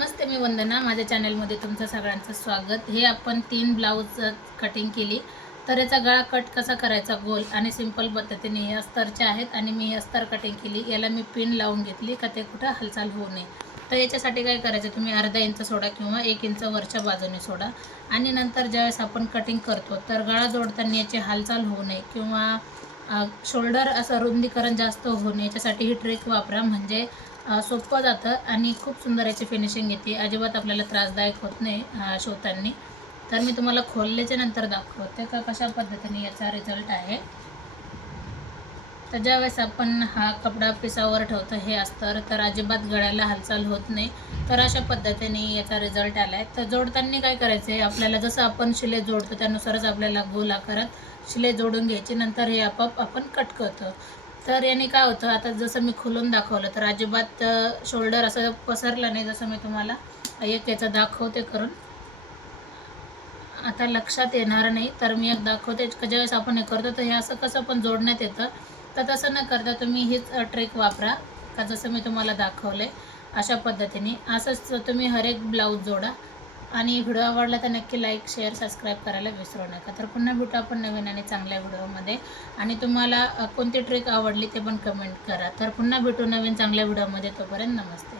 नमस्ते, मी वंदना. माझ्या चॅनलमध्ये तुमचं सगळ्यांचं स्वागत. हे आपण 3 ब्लाऊज कटिंग केली. तर याचा गळा कट कसा करायचा गोल आणि सिंपल पद्धतीने हे अस्तरचे आहेत आणि मी अस्तर कटिंग केली. याला मी पिन लावून घेतली का ते कुठं हालचाल होऊ नये. तर याच्यासाठी काय करायचं, तुम्ही अर्धा इंच सोडा किंवा 1 इंच वरच्या बाजूने सोडा आणि नंतर ज्यावेळेस आपण कटिंग करतो तर गळा जोडताना याची हालचाल होऊ नये किंवा शोल्डर असं रुंदीकरण जास्त होऊ नये याच्यासाठी ही ट्रिक वापरा. म्हणजे सोपं जातं आणि खूप सुंदर याची फिनिशिंग येते. अजिबात आपल्याला त्रासदायक होत नाही शिवताना. तर मी तुम्हाला खोलल्याच्या नंतर दाखवते का कशा पद्धतीने याचा रिझल्ट आहे. तर ज्यावेळेस आपण हा कपडा पिसावर ठेवतो हे अस्तर, तर अजिबात गळ्याला हालचाल होत नाही. तर अशा पद्धतीने याचा रिझल्ट आला आहे. तर जोडताना काय करायचं आहे, आपल्याला जसं आपण शिले जोडतो त्यानुसारच आपल्याला गोल आकारात शिले जोडून घ्यायची. नंतर हे आपोआप आपण कट करतो. तर याने काय होतं, आता जसं मी खोलून दाखवलं तर अजिबात शोल्डर असं पसरलं नाही. जसं मी तुम्हाला एक याचा दाखवते करून, आता लक्षात येणार नाही. तर मी एक दाखवते ज्यावेळेस आपण हे करतो तर हे असं कसं पण जोडण्यात येतं. तर तसं न करता तुम्ही हीच ट्रिक वापरा का जसं मी तुम्हाला दाखवलं आहे अशा पद्धतीने. असंच तुम्ही हर एक ब्लाऊज जोडा. आणि व्हिडिओ आवडला तर नक्की लाईक, शेअर, सबस्क्राईब करायला विसरू नका. तर पुन्हा भेटू आपण नवीन आणि चांगल्या व्हिडिओमध्ये. आणि तुम्हाला कोणती ट्रिक आवडली ते पण कमेंट करा. तर पुन्हा भेटू नवीन चांगल्या व्हिडिओमध्ये. तोपर्यंत नमस्ते.